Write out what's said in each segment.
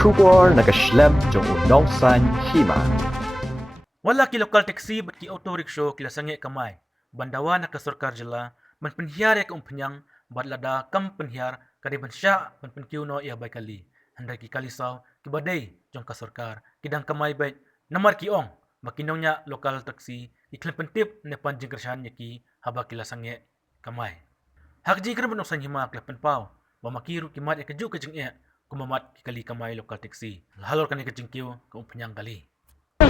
Kubor nakaslem jong unongsan hima. Wala ki lokal taxi bat ki auto rickshaw kila sange kamay. Bandawa na kasurkar jala man penhiar ya umpenyang bat lada kam penhiar kade ban sya man penkiu no ia bay kali. Handai ki kalisaw ki badai jong kasurkar kidang kamay bay namar ki ong makinongnya lokal taxi iklan pentip ne panjing kershan ki haba kila sange kamay. Hak jingkar ban usan hima kila penpau ba makiru kimat ya keju kejeng ya kumamat ki kali kamay lokal taxi. Halor kan kejeng kiu ke umpenyang kali.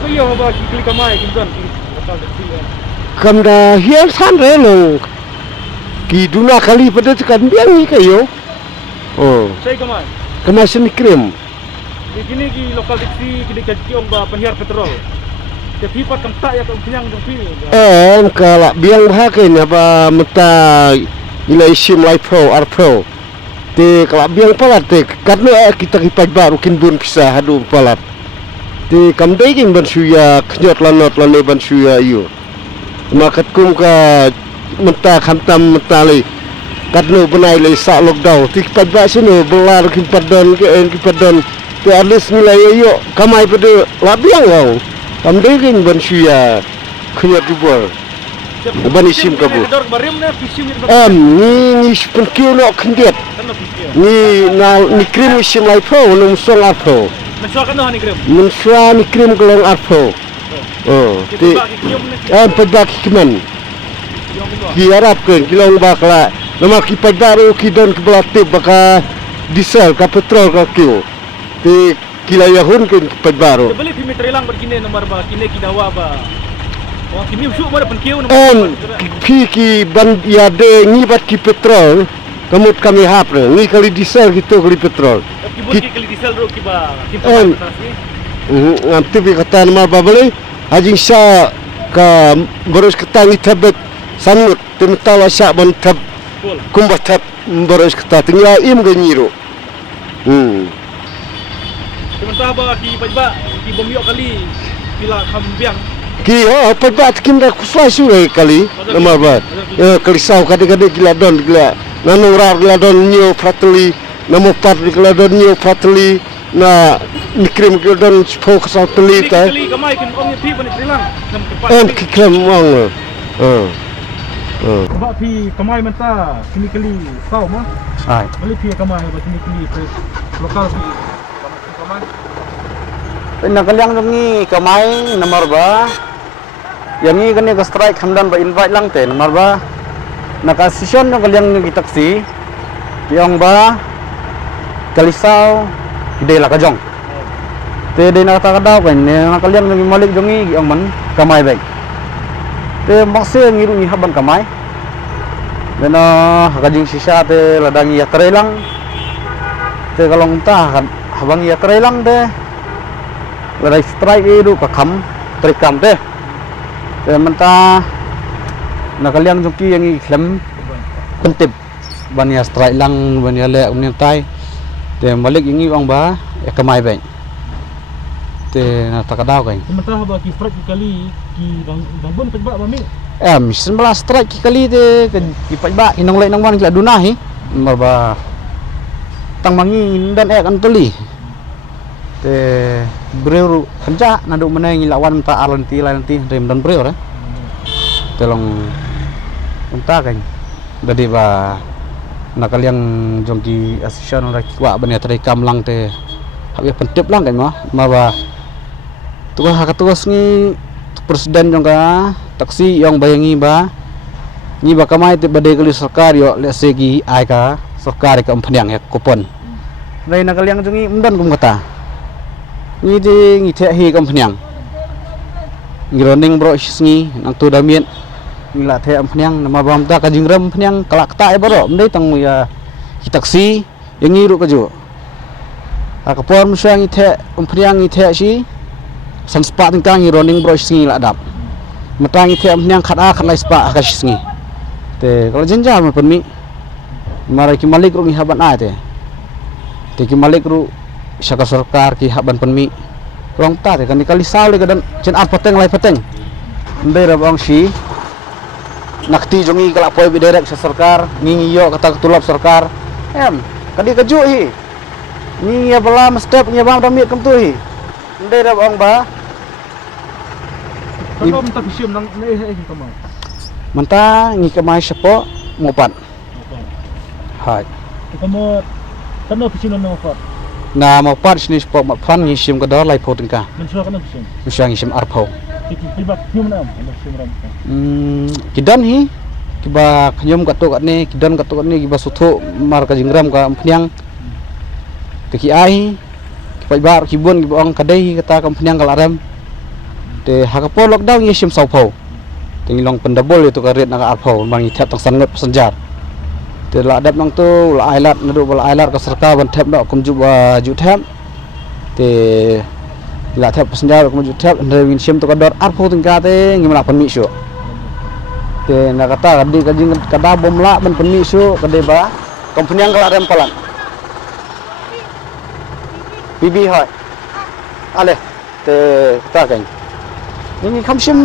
Iyo ba kikli kamay kimdan lokal taxi. Kamda hiel san relo ki duna kali pada tekan biang ni kayo. Oh, Say kamay. kena seni krim. Di kini ki lokal taxi kini kiong ba penhiar petrol. Tapi pat kam tak ya kam kenyang jong pi. Kalau biang bahagian apa mata nilai sim life pro arpro. Te kalau biang palat te karena kita kipai baru kinbun pisah hadu palat. Te kam daging ban suya kenyot lanot lane ban suya iyo. Makat kum ka menta khantam mentali katno benai le sa lockdown ti kipai sini belar kipadon ke kipadon te alis nilai iyo kamai pada labiang wau. Kam daging ban suya kenyot dibol. Ban isim kabu. Ni penkiu no kendiat. Ni krim isim lai pro nung song arpo. Mensuakan no ni krim. Mensua ni krim kelong arpo. Oh, ti pagba kiman. Ki arab kan kilong bakla. Nama ki pagbaru ki don ki belatip baka diesel ka petrol ka kiu. Ti kilayahun kan pagbaru. Beli pi metrilang berkini nomor ba kini kidawa ba. Wah kimi usuk ba penkiu nomor. Pi ki ban yade ngibat ki petrol. Kamut kami hapre, ni kali diesel gitu kali petrol. Ki kali diesel ro ki ba. Nanti bi kata nama babali, hajing sa ka boros kata ni tabet sanut temtal asya ban tab kumbat tab boros kata tinggal im ganyiro. Sementara ba ki pajba ki bomio kali bila kambiang. Ki pajba kim dah kusai surai kali nama ba. Kali sau kade-kade gila don gila. Nanu rar gladon new frateli namo pat gladon new frateli na mikrim gladon focus out teli ta Kali kamay kin ong pi ban trilang nam tepat. kikram wang Ba pi kamay menta kini kali tau mah. ai Beli pi kamay ba kini kali lokal pi kamay. Nakalyang ni kamay nomor ba yang ni kani ka strike hamdan ba invite lang te nomor ba nakasisyon ng kalyang ng taxi yung ba kalisaw hindi la kajong te di nakatadaw kan nakalyang ng malik jongi yung man kamay bag te makse ngiru ni haban kamay then hakajing sisa te ladang yatre lang te kalong ta habang yatre lang te ladang strike iru kakam trikam te menta nakalyang joki yang iklam pentip bania strike lang bania le umnian tai te malik ingi wang ba kamai bank te na takadaw kan Sementara ba ki strike kali ki bangun pajba ba mi. sembilan strike kali te ki pajba inong lai nang wan kila dunahi marba tang mangi dan anteli te breu kanja nadu meneng ilawan ta alanti lanti rem dan breu telong unta kan jadi ba nakalyang jongki asisyon ora kiwa bani trikam lang te habi pentip lang kan ma ba tugas hakatugas ni presiden jong ka taksi yang bayangi ba ni ba kamai te bade kali sarkar yo le segi ai ka sarkar ka empanyang ya kupon dai nakalyang jongi undan kum kata ni di ngite hi empanyang ngironing bro sngi nang tu damien ngila the empanyang nama bam ta kajing rem empanyang kalak ta bro mdai tang ya taksi yang ngiru kaju akapor musyang ithe empanyang ithe si san spa tang ngironing bro sngi la dap matang ithe empanyang khat lai spa ka sngi te kalau jenja ma penmi mara ki malik ru ngi haban a te ki malik ru syaka sarkar ki haban penmi rong ta te kan kali saw le kadan chen ar pateng lai pateng mdai ra bang si nakti jongi kala poi biderek sa sarkar ngingi yo kata ketulap sarkar kadi kaju hi Ni ya bala step nya bang damit kam tu hi. Ndai dah bang ba. Kalau minta visium nang kamai. Manta ngi kamai sepo mopat. Hai. Kamu tanah visium nang apa? Na mopat sini sepo maphan ngi sim kadar lai pho tingka. Mensuah kana visium. Misang ngi sim arpho. Tiba hium nam, visium ram. Kidan hi kiba khanyom katok ne kidan katok ne kiba sutho mar ka jingram ka ampnyang ki ai kibai bar kibun kiba ong kadai kata ka ampnyang kalaram te hakapo lockdown ngi sim saupho tingilong pendabol itu ka ret na arpho mangi thap tang sangot senjar te la dap nang tu la ailat nadu bal ailat ka sarkar ban thap no kum ju ju thap te la thap senjar kum ju thap ngi sim to ka dor arpho tingka te ngi mana panmi syo te na kata kadi kajing kada bom la ban penmi su kade ba company ang kala rempalan bibi hoy ale te kata kan ini kamsim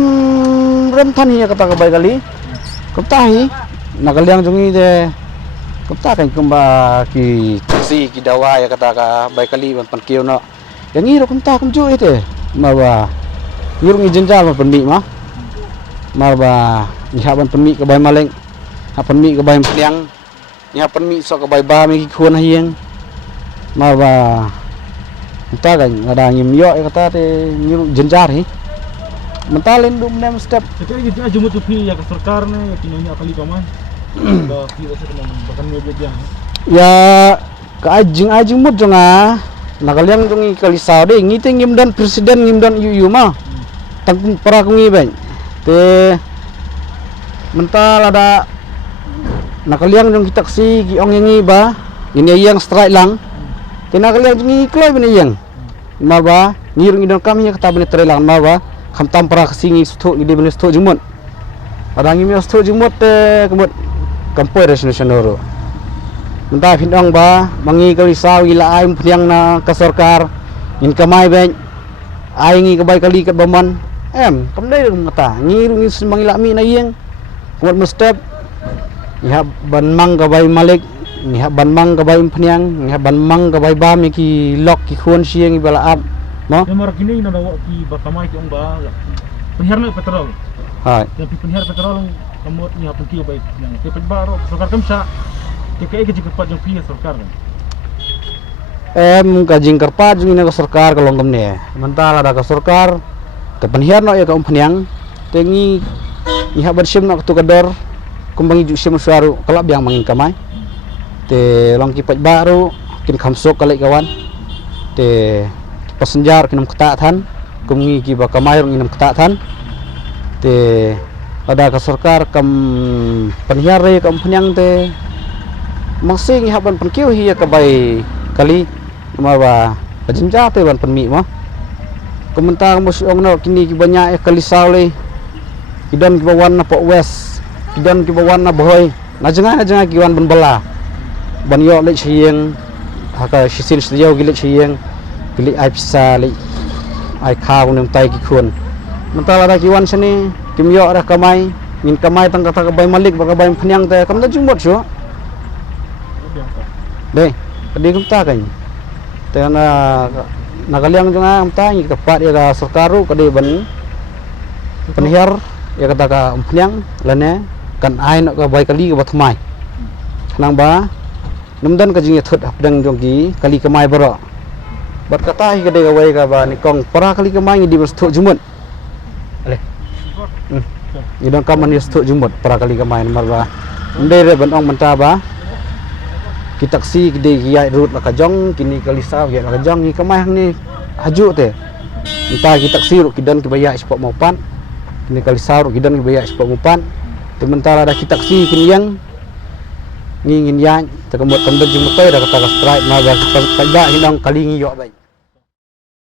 rem than hi kata ka bai kali kata hi na kalyang jungi de kata kan kumba ki taksi ki dawa ya kata ka bai kali ban pan kieu no yang iro kata kum ju ite ma ba ngurung ijenjal ban penmi ma marba nyihaban penmi ke bai maleng hapan mi ke bai mpliang nyihapan mi sok ke bai ba mi khun hieng marba kita kan ada ngim yo kata te nyu jenjar hi mentalin dum nem step Jadi kita jumut tupi ya ke sarkar ne ya kinanya kali kamai. Ba kita sedang bahkan media dia. ya ka ajing mut jonga nakaliang jongi kalisau de ngite ngim dan presiden ngim dan yu ma tang para kungi ban te mental ada nakaliang jong taksi ki ong yangi ba ini yang strike lang te nakaliang jongi kloy bene yang ma ba ngirung idon kami kata bene trelang ma ba kham tam para singi stho ide bene stho jumut ada ngi mi stho jumut te kemut kampoi resolution oro mentah pindong ba mangi kalisau ila ai mphniang na ka sarkar in kamai ben ai ngi ka bai kali kat baman em kamdai dum ngata ngiru ngi mangila mi na yeng kuat mestep iha ban mang ka bai malik iha ban mang ka bai mphniang iha ban mang ka bai ba mi ki lok ki khon sieng bala ap no Yang mar kini na dawa ki bakamai ki ong ba. Penhiar na petrol. hai Yang penhiar petrol kamot ni hapun ki baik yang te baro sarkar kamsa. Te kai ke cepat jong pi sarkar. em ka jingkar pa jung ina ka sarkar ka longgam ne mental ada ka sarkar ka penhiar no ya ka mphniang tengi iha bersim nak tu kador kumbangi ju sim suaru kalap yang mangin kamai te long kipat baru kin khamsok kalai kawan te pasenjar kinam kata than kumngi ki ba kamai rong inam kata than te ada ka sarkar kam penhiar re kam phnyang te masing iha ban penkiu hi ka bai kali ma ba pajinja te ban penmi ma komentar mos ong no kini ki banyak kali saule kidan ki bawan na po west kidan ki bawan na boy na janga ki wan ban bala ban yo le chieng haka sisin studio gi le chieng gili ai pisa le ai khaw nem tai ki khun mental ada ki wan sini kim yo ada kamai min kamai tang kata ka bai malik ba ka bai phnyang te kam da jumot so de kadi kum ta kan te na nakaliang jonga am ta ngi tepat ya ka sarkaru kadi ban penhiar ya kata ka phnyang lane kan ai no ka bai kali ka bathmai nang ba numdan ka jinge thut hapdang jongki kali kamai baro bat kata hi kade ka bai ka ba ni kong para kali kamai ngi di mestho jumut ale idang kaman ni stho jumut para kali kamai marba ndai re ban ong menta ba ki taksi kide ki yai rut la ka jong kini kali saw ya la ka jong ni kamai hang ni haju te entah ki taksi ru kidan ki baya spot mopan kini kali saw ru kidan ki baya spot mopan sementara ada ki taksi kini yang ngingin yang terkemut kembali jumut da kata ka strike ma ba hinang kali ngi yo bai